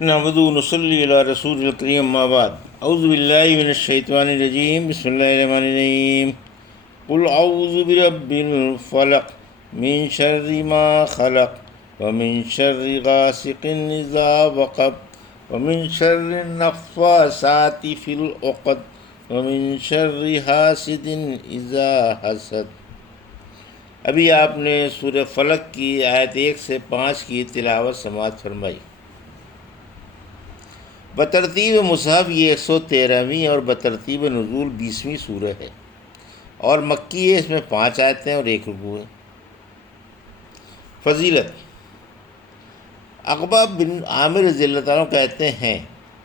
نحمد نصلی علی رسول الکریم اما بعد اعوذ باللہ من الشیطان الرجیم بسم اللہ الرحمن الرحیم قل اعوذ برب الفلق من شر ما خلق ومن شر غاسق اذا وقب ومن شر النفاثات فی العقد ومن شر حاسد اذا حسد۔ ابھی آپ نے سورہ فلق کی آیت 1 سے 5 کی تلاوت سماعت فرمائی۔ بترتیب مصحف یہ 113ویں اور بترتیب نزول 20ویں سورہ ہے اور مکی ہے۔ اس میں 5 آیتیں اور 1 رکوع ہے۔ فضیلت: عقبہ بن عامر رضی اللہ عنہ کہتے ہیں،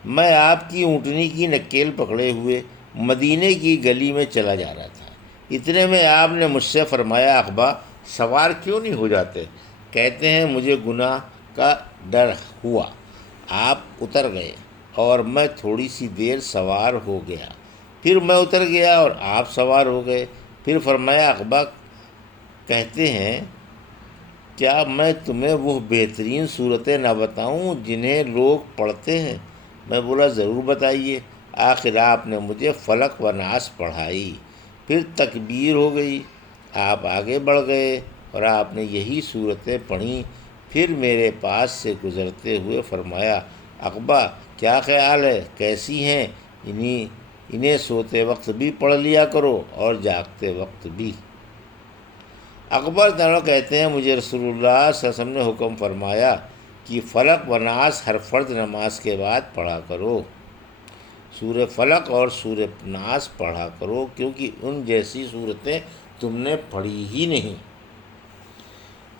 میں آپ کی اونٹنی کی نکیل پکڑے ہوئے مدینے کی گلی میں چلا جا رہا تھا۔ اتنے میں آپ نے مجھ سے فرمایا، عقبہ سوار کیوں نہیں ہو جاتے؟ کہتے ہیں مجھے گناہ کا ڈر ہوا۔ آپ اتر گئے اور میں تھوڑی سی دیر سوار ہو گیا، پھر میں اتر گیا اور آپ سوار ہو گئے۔ پھر فرمایا، عقبہ کہتے ہیں کیا میں تمہیں وہ بہترین صورتیں نہ بتاؤں جنہیں لوگ پڑھتے ہیں؟ میں بولا ضرور بتائیے۔ آخر آپ نے مجھے فلق و ناس پڑھائی، پھر تکبیر ہو گئی، آپ آگے بڑھ گئے اور آپ نے یہی صورتیں پڑھیں۔ پھر میرے پاس سے گزرتے ہوئے فرمایا، عقبہ کیا خیال ہے، کیسی ہیں؟ انہیں سوتے وقت بھی پڑھ لیا کرو اور جاگتے وقت بھی۔ عقبہ تعالیٰ کہتے ہیں، مجھے رسول اللہ صلی اللہ علیہ وسلم نے حکم فرمایا کہ فلق و ناس ہر فرض نماز کے بعد پڑھا کرو۔ سورہ فلق اور سورہ ناس پڑھا کرو، کیونکہ ان جیسی صورتیں تم نے پڑھی ہی نہیں۔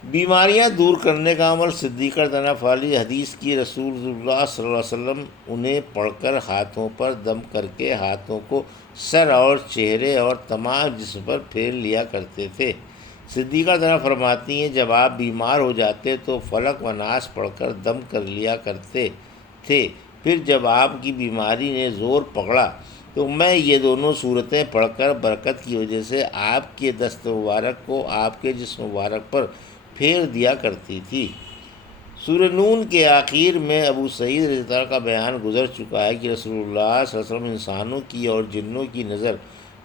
بیماریاں دور کرنے کا عمل صدیقہ فالی حدیث کی، رسول اللہ صلی اللہ علیہ وسلم انہیں پڑھ کر ہاتھوں پر دم کر کے ہاتھوں کو سر اور چہرے اور تمام جسم پر پھیر لیا کرتے تھے۔ صدیقہ فرماتی ہیں، جب آپ بیمار ہو جاتے تو فلق و ناس پڑھ کر دم کر لیا کرتے تھے، پھر جب آپ کی بیماری نے زور پکڑا تو میں یہ دونوں صورتیں پڑھ کر برکت کی وجہ سے آپ کے دست مبارک کو آپ کے جسم مبارک پر پھیر دیا کرتی تھی۔ سورہ نون کے آخر میں ابو سعید رضی اللہ عنہ کا بیان گزر چکا ہے کہ رسول اللہ صلی اللہ علیہ وسلم انسانوں کی اور جنوں کی نظر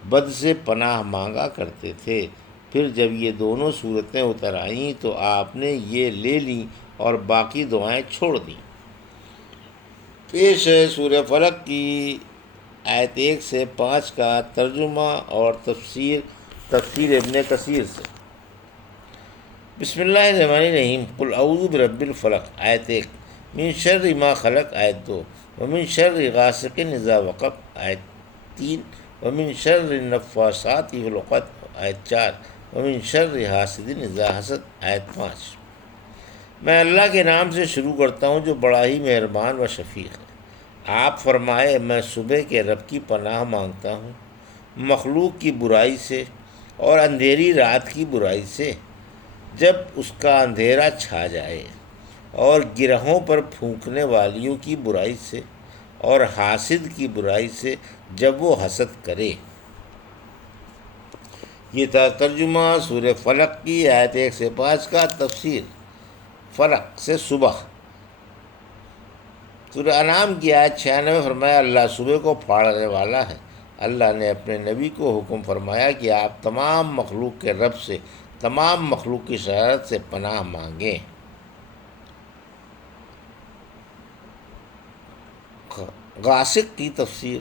بد سے پناہ مانگا کرتے تھے۔ پھر جب یہ دونوں صورتیں اتر آئیں تو آپ نے یہ لے لیں اور باقی دعائیں چھوڑ دیں۔ پیش ہے سورہ فلق کی آیت 1 سے 5 کا ترجمہ اور تفسیر ابن کثیر سے۔ بسم اللہ الرحمن الرحیم۔ قل اعوذ برب الفلق آیت 1، من شر ما خلق آیت 2، ومن شر غاسق اذا وقب آیت 3، ومن شر النفاثات فی العقد آیت 4، ومن شر حاسد اذا حسد آیت 5۔ میں اللہ کے نام سے شروع کرتا ہوں جو بڑا ہی مہربان و شفیق ہے۔ آپ فرمائے، میں صبح کے رب کی پناہ مانگتا ہوں مخلوق کی برائی سے اور اندھیری رات کی برائی سے جب اس کا اندھیرا چھا جائے، اور گرہوں پر پھونکنے والیوں کی برائی سے اور حاسد کی برائی سے جب وہ حسد کرے۔ یہ تھا ترجمہ سورہ فلق کی آیت 1 سے 5 کا۔ تفسیر: فلق سے صبح۔ سورہ انعام کی آیت 96 میں فرمایا، اللہ صبح کو پھاڑنے والا ہے۔ اللہ نے اپنے نبی کو حکم فرمایا کہ آپ تمام مخلوق کے رب سے تمام مخلوق کی شرارت سے پناہ مانگیں۔ غاسق کی تفسیر: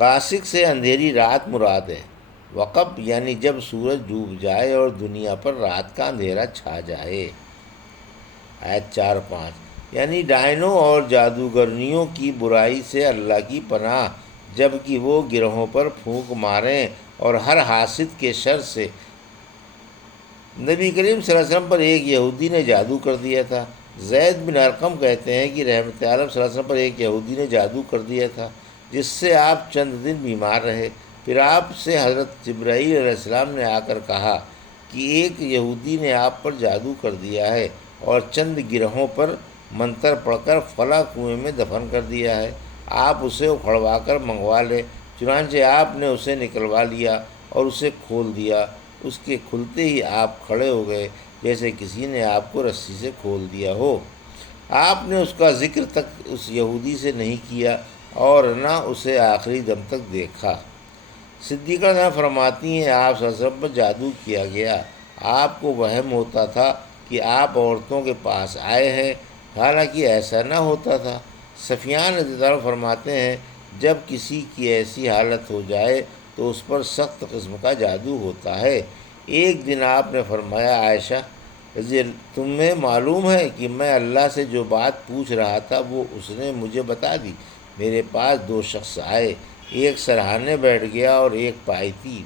غاسق سے اندھیری رات مراد ہے۔ وقب یعنی جب سورج ڈوب جائے اور دنیا پر رات کا اندھیرا چھا جائے۔ آیت 4-5 یعنی ڈائنوں اور جادوگرنیوں کی برائی سے اللہ کی پناہ، جب کہ وہ گروہوں پر پھونک ماریں، اور ہر حاسد کے شر سے۔ نبی کریم صلی اللہ علیہ وسلم پر ایک یہودی نے جادو کر دیا تھا۔ زید بن ارقم کہتے ہیں کہ رحمت عالم صلی اللہ علیہ وسلم پر ایک یہودی نے جادو کر دیا تھا، جس سے آپ چند دن بیمار رہے۔ پھر آپ سے حضرت جبرائیل علیہ السلام نے آ کر کہا کہ ایک یہودی نے آپ پر جادو کر دیا ہے اور چند گرہوں پر منتر پڑھ کر فلاں کنویں میں دفن کر دیا ہے، آپ اسے اکھڑوا کر منگوا لیں۔ چنانچہ آپ نے اسے نکلوا لیا اور اسے کھول دیا۔ اس کے کھلتے ہی آپ کھڑے ہو گئے جیسے کسی نے آپ کو رسی سے کھول دیا ہو۔ آپ نے اس کا ذکر تک اس یہودی سے نہیں کیا اور نہ اسے آخری دم تک دیکھا۔ صدیقہ نہ فرماتی ہیں آپ صلی اللہ علیہ وسلم پر جادو کیا گیا، آپ کو وہم ہوتا تھا کہ آپ عورتوں کے پاس آئے ہیں، حالانکہ ایسا نہ ہوتا تھا۔ سفیان رضی اللہ عنہ فرماتے ہیں جب کسی کی ایسی حالت ہو جائے تو اس پر سخت قسم کا جادو ہوتا ہے۔ ایک دن آپ نے فرمایا عائشہ تمہیں معلوم ہے کہ میں اللہ سے جو بات پوچھ رہا تھا وہ اس نے مجھے بتا دی۔ میرے پاس دو شخص آئے، ایک سرہانے بیٹھ گیا اور ایک پایتی۔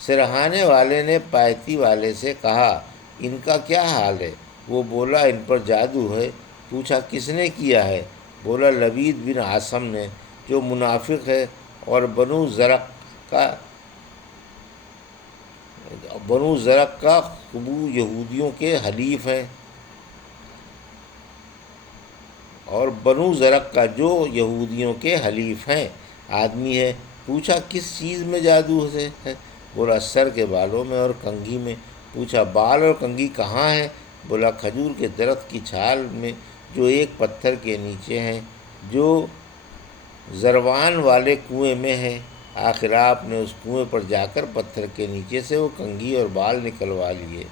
سرہانے والے نے پایتی والے سے کہا ان کا کیا حال ہے؟ وہ بولا ان پر جادو ہے۔ پوچھا کس نے کیا ہے؟ بولا لبید بن عاصم نے، جو منافق ہے اور بنو زرق کا خبو یہودیوں کے حلیف ہیں، اور بنو زرق کا جو یہودیوں کے حلیف ہیں آدمی ہے۔ پوچھا کس چیز میں جادو ہے؟ بولا سر کے بالوں میں اور کنگھی میں۔ پوچھا بال اور کنگھی کہاں ہیں؟ بولا کھجور کے درخت کی چھال میں جو ایک پتھر کے نیچے ہیں، جو زروان والے کنویں میں ہے۔ آخر آپ نے اس کنویں پر جا کر پتھر کے نیچے سے وہ کنگھی اور بال نکلوا لیے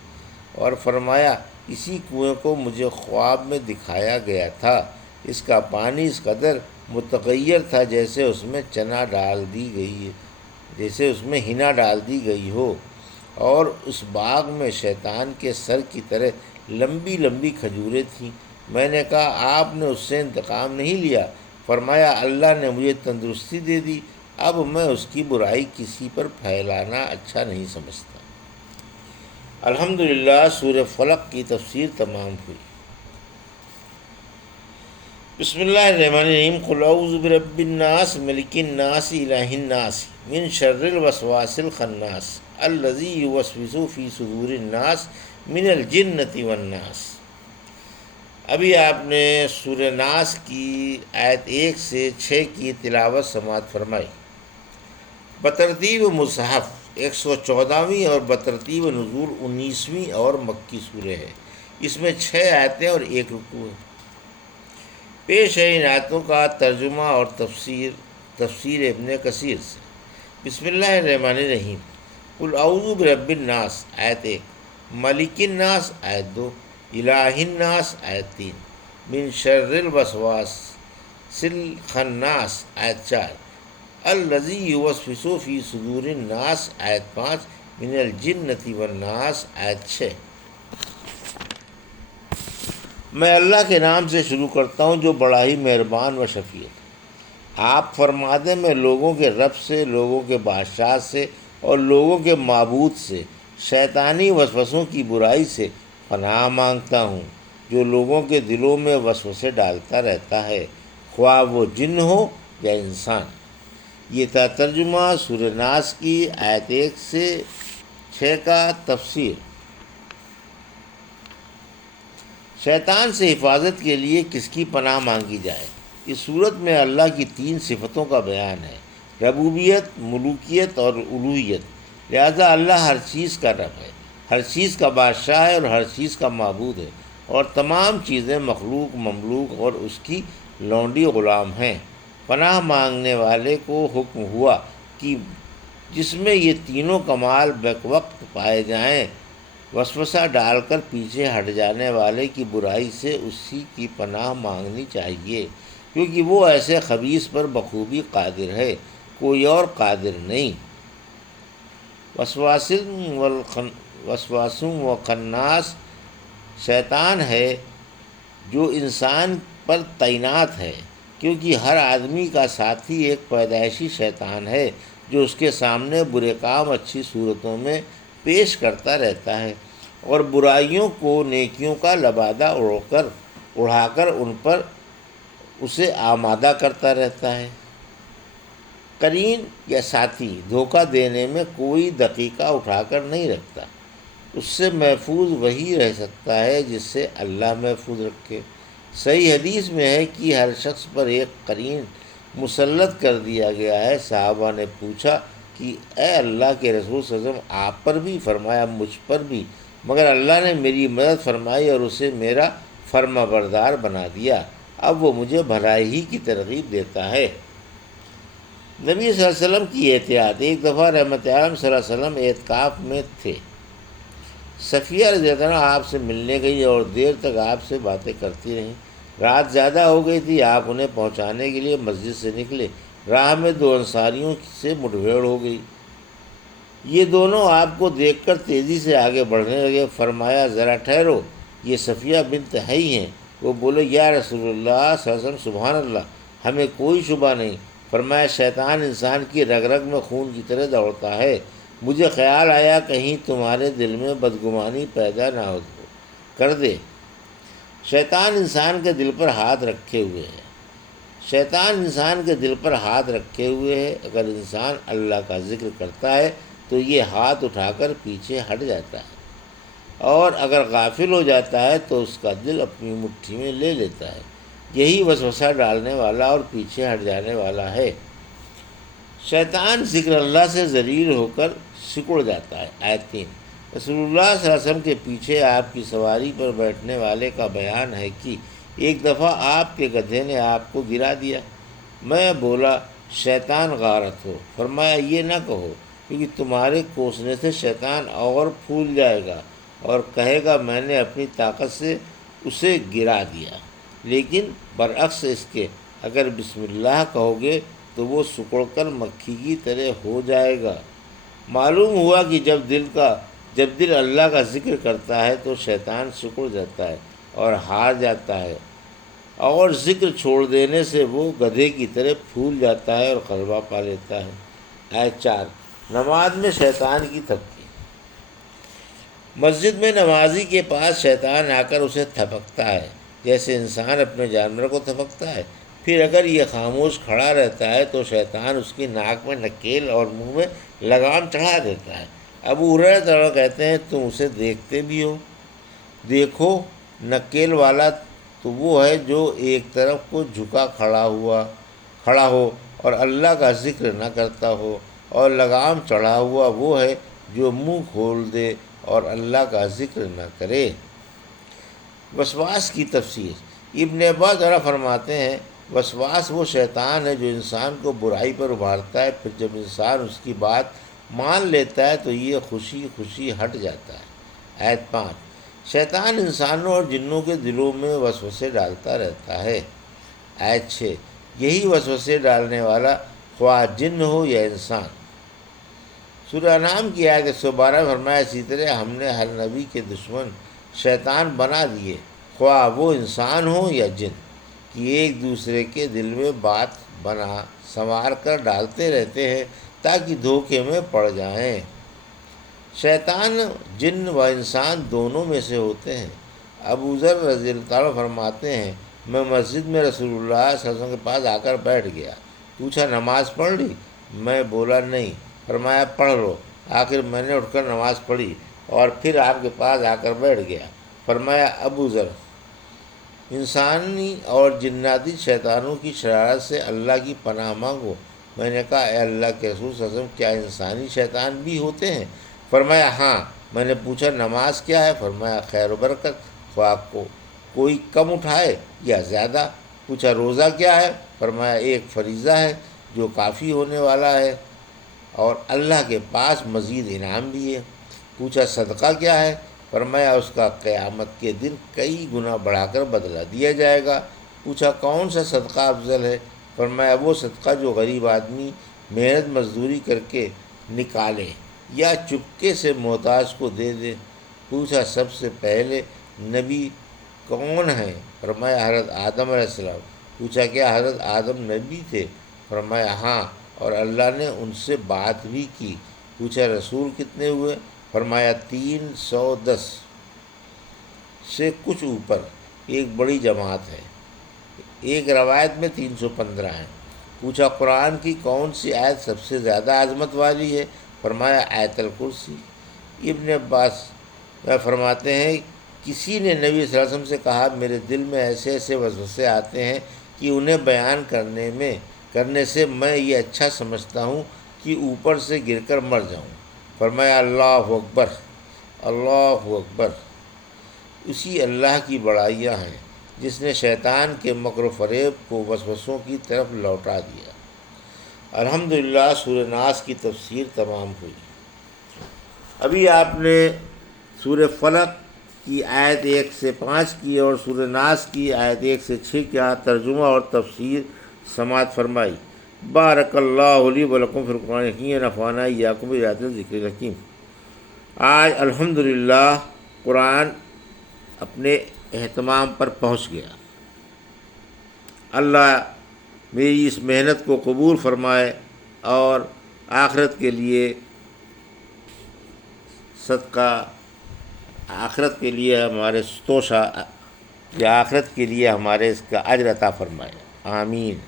اور فرمایا اسی کنویں کو مجھے خواب میں دکھایا گیا تھا، اس کا پانی اس قدر متغیر تھا جیسے اس میں ہنا ڈال دی گئی ہو، اور اس باغ میں شیطان کے سر کی طرح لمبی لمبی کھجوریں تھیں۔ میں نے کہا آپ نے اس سے انتقام نہیں لیا؟ فرمایا اللہ نے مجھے تندرستی دے دی، اب میں اس کی برائی کسی پر پھیلانا اچھا نہیں سمجھتا۔ الحمدللہ سورہ فلق کی تفسیر تمام ہوئی۔ بسم اللہ الرحمن الرحیم۔ قل اعوذ برب الناس ملک الناس الہ الناس من شر الوسواس الخناس الذی یوسوس فی صدور الناس من الجنۃ والناس۔ ابھی آپ نے سورہ ناس کی آیت 1 سے 6 کی تلاوت سماعت فرمائی۔ بترتیب مصحف 114ویں اور بترتیب نزول 19ویں اور مکی سورہ ہے۔ اس میں 6 آیتیں اور 1 رکوع ہے۔ پیش ہے ان آیتوں کا ترجمہ اور تفسیر ابن کثیر سے۔ بسم اللہ الرحمن الرحیم۔ قل اعوذ برب الناس آیت 1، ملک الناس آیت 2، الہ الناس آیت 3، من شر الوسواس الخناس آیت 4، الذی یوسوس فی صدور الناس آیت 5، من الجنۃ والناس آیت 6۔ میں اللہ کے نام سے شروع کرتا ہوں جو بڑا ہی مہربان و شفیع ہے۔ آپ فرما دیں میں لوگوں کے رب سے، لوگوں کے بادشاہ سے اور لوگوں کے معبود سے شیطانی وسوسوں کی برائی سے پناہ مانگتا ہوں جو لوگوں کے دلوں میں وسوسے ڈالتا رہتا ہے، خواہ وہ جن ہو یا انسان۔ یہ تھا ترجمہ سورہ ناس کی آیت 1 سے 6 کا تفسیر۔ شیطان سے حفاظت کے لیے کس کی پناہ مانگی جائے؟ اس صورت میں اللہ کی 3 صفتوں کا بیان ہے، ربوبیت، ملوکیت اور الوہیت۔ لہذا اللہ ہر چیز کا رب ہے، ہر چیز کا بادشاہ ہے اور ہر چیز کا معبود ہے، اور تمام چیزیں مخلوق، مملوک اور اس کی لونڈی غلام ہیں۔ پناہ مانگنے والے کو حکم ہوا کہ جس میں یہ تینوں کمال بیک وقت پائے جائیں، وسوسہ ڈال کر پیچھے ہٹ جانے والے کی برائی سے اسی کی پناہ مانگنی چاہیے، کیونکہ وہ ایسے خبیث پر بخوبی قادر ہے، کوئی اور قادر نہیں۔ وسواس و خناس شیطان ہے جو انسان پر تعینات ہے، کیونکہ ہر آدمی کا ساتھی ایک پیدائشی شیطان ہے جو اس کے سامنے برے کام اچھی صورتوں میں پیش کرتا رہتا ہے اور برائیوں کو نیکیوں کا لبادہ اڑا کر ان پر اسے آمادہ کرتا رہتا ہے۔ قرین یا ساتھی دھوکہ دینے میں کوئی دقیقہ اٹھا کر نہیں رکھتا، اس سے محفوظ وہی رہ سکتا ہے جس سے اللہ محفوظ رکھے۔ صحیح حدیث میں ہے کہ ہر شخص پر ایک قرین مسلط کر دیا گیا ہے۔ صحابہ نے پوچھا کہ اے اللہ کے رسول صلی اللہ علیہ وسلم آپ پر بھی؟ فرمایا مجھ پر بھی، مگر اللہ نے میری مدد فرمائی اور اسے میرا فرما بردار بنا دیا، اب وہ مجھے بھلائی ہی کی ترغیب دیتا ہے۔ نبی صلی اللہ علیہ وسلم کی احتیاط۔ ایک دفعہ رحمت عالم صلی اللہ علیہ وسلم اعتکاف میں تھے۔ صفیہ رضی اللہ عنہا آپ سے ملنے گئی اور دیر تک آپ سے باتیں کرتی رہیں۔ رات زیادہ ہو گئی تھی، آپ انہیں پہنچانے کے لیے مسجد سے نکلے۔ راہ میں دو انصاریوں سے مٹبھیڑ ہو گئی۔ یہ دونوں آپ کو دیکھ کر تیزی سے آگے بڑھنے لگے۔ فرمایا ذرا ٹھہرو، یہ صفیہ بنت حی ہیں۔ وہ بولے یا رسول اللہ صلی اللہ علیہ وسلم سبحان اللہ، ہمیں کوئی شبہ نہیں۔ فرمایا شیطان انسان کی رگ رگ میں خون کی طرح دوڑتا ہے، مجھے خیال آیا کہیں تمہارے دل میں بدگمانی پیدا نہ ہو کر دے۔ شیطان انسان کے دل پر ہاتھ رکھے ہوئے ہے، شیطان انسان کے دل پر ہاتھ رکھے ہوئے ہے۔ اگر انسان اللہ کا ذکر کرتا ہے تو یہ ہاتھ اٹھا کر پیچھے ہٹ جاتا ہے، اور اگر غافل ہو جاتا ہے تو اس کا دل اپنی مٹھی میں لے لیتا ہے۔ یہی وسوسہ ڈالنے والا اور پیچھے ہٹ جانے والا ہے۔ شیطان ذکر اللہ سے ذلیل ہو کر سکڑ جاتا ہے۔ آیت 3۔ رسول اللہ صلی اللہ علیہ وسلم کے پیچھے آپ کی سواری پر بیٹھنے والے کا بیان ہے کہ ایک دفعہ آپ کے گدھے نے آپ کو گرا دیا۔ میں بولا شیطان غارت ہو۔ فرمایا یہ نہ کہو، کیونکہ تمہارے کوسنے سے شیطان اور پھول جائے گا اور کہے گا میں نے اپنی طاقت سے اسے گرا دیا، لیکن برعکس اس کے اگر بسم اللہ کہو گے تو وہ سکڑ کر مکھی کی طرح ہو جائے گا۔ معلوم ہوا کہ جب دل اللہ کا ذکر کرتا ہے تو شیطان سکڑ جاتا ہے اور ہار جاتا ہے، اور ذکر چھوڑ دینے سے وہ گدھے کی طرح پھول جاتا ہے اور غلبہ پا لیتا ہے۔ آیت 4۔ نماز میں شیطان کی تھپکی۔ مسجد میں نمازی کے پاس شیطان آ کر اسے تھپکتا ہے جیسے انسان اپنے جانور کو تھپکتا ہے۔ پھر اگر یہ خاموش کھڑا رہتا ہے تو شیطان اس کی ناک میں نکیل اور منہ میں لگام چڑھا دیتا ہے۔ ابو ہریرہ کہتے ہیں تم اسے دیکھتے بھی ہو؟ دیکھو، نکیل والا تو وہ ہے جو ایک طرف کو جھکا کھڑا ہو اور اللہ کا ذکر نہ کرتا ہو، اور لگام چڑھا ہوا وہ ہے جو منہ کھول دے اور اللہ کا ذکر نہ کرے۔ وسواس کی تفسیر۔ ابن عباس فرماتے ہیں وسواس وہ شیطان ہے جو انسان کو برائی پر ابھارتا ہے، پھر جب انسان اس کی بات مان لیتا ہے تو یہ خوشی خوشی ہٹ جاتا ہے۔ آیت 5۔ شیطان انسانوں اور جنوں کے دلوں میں وسوسے ڈالتا رہتا ہے۔ آیت 6۔ یہی وسوسے ڈالنے والا خواہ جن ہو یا انسان۔ سورہ انعام کی آیت 112 فرمایا اسی طرح ہم نے ہر نبی کے دشمن شیطان بنا دیے، خواہ وہ انسان ہو یا جن، کہ ایک دوسرے کے دل میں بات بنا سنوار کر ڈالتے رہتے ہیں تاکہ دھوکے میں پڑ جائیں۔ شیطان جن و انسان دونوں میں سے ہوتے ہیں۔ ابو ذر رضی اللہ عنہ فرماتے ہیں میں مسجد میں رسول اللہ صلی اللہ علیہ وسلم کے پاس آ کر بیٹھ گیا۔ پوچھا نماز پڑھ لی؟ میں بولا نہیں۔ فرمایا پڑھ لو۔ آخر میں نے اٹھ کر نماز پڑھی اور پھر آپ کے پاس آ کر بیٹھ گیا۔ فرمایا ابو ذر، انسانی اور جناتی شیطانوں کی شرارت سے اللہ کی پناہ مانگو۔ میں نے کہا اے اللہ کے رسول صلی اللہ علیہ وسلم کیا انسانی شیطان بھی ہوتے ہیں؟ فرمایا ہاں۔ میں نے پوچھا نماز کیا ہے؟ فرمایا خیر و برکت، خواہ کو کوئی کم اٹھائے یا زیادہ۔ پوچھا روزہ کیا ہے؟ فرمایا ایک فریضہ ہے جو کافی ہونے والا ہے اور اللہ کے پاس مزید انعام بھی ہے۔ پوچھا صدقہ کیا ہے؟ فرمایا اس کا قیامت کے دن کئی گنا بڑھا کر بدلہ دیا جائے گا۔ پوچھا کون سا صدقہ افضل ہے؟ فرمایا وہ صدقہ جو غریب آدمی محنت مزدوری کر کے نکالے یا چپکے سے محتاج کو دے دے۔ پوچھا سب سے پہلے نبی کون ہیں؟ فرمایا حضرت آدم علیہ السلام۔ پوچھا کیا حضرت آدم نبی تھے؟ فرمایا ہاں، اور اللہ نے ان سے بات بھی کی۔ پوچھا رسول کتنے ہوئے؟ فرمایا 310 سے کچھ اوپر، ایک بڑی جماعت ہے۔ ایک روایت میں 315 ہیں۔ پوچھا قرآن کی کون سی آیت سب سے زیادہ عظمت والی ہے؟ فرمایا آیت الکرسی۔ ابن عباس فرماتے ہیں کسی نے نبی صلی اللہ علیہ وسلم سے کہا میرے دل میں ایسے ایسے وسوسے آتے ہیں کہ انہیں بیان کرنے سے میں یہ اچھا سمجھتا ہوں کہ اوپر سے گر کر مر جاؤں۔ فرمایا اللہ اکبر، اللہ اکبر، اسی اللہ کی بڑائیاں ہیں جس نے شیطان کے مکر و فریب کو وسوسوں کی طرف لوٹا دیا۔ الحمدللہ سورہ ناس کی تفسیر تمام ہوئی۔ ابھی آپ نے سورہ فلق کی آیت 1 سے 5 کی اور سورہ ناس کی آیت 1 سے 6 کا ترجمہ اور تفسیر سماعت فرمائی۔ بارک اللہ علی ولکم فی القرآن الحکیم نفعنا ایاکم بآیات الذکر الحکیم۔ آج الحمدللہ قرآن اپنے اہتمام پر پہنچ گیا۔ اللہ میری اس محنت کو قبول فرمائے اور آخرت کے لیے صدقہ، آخرت کے لیے ہمارے توشہ یا آخرت کے لیے ہمارے اس کا اجر عطا فرمائے، آمین۔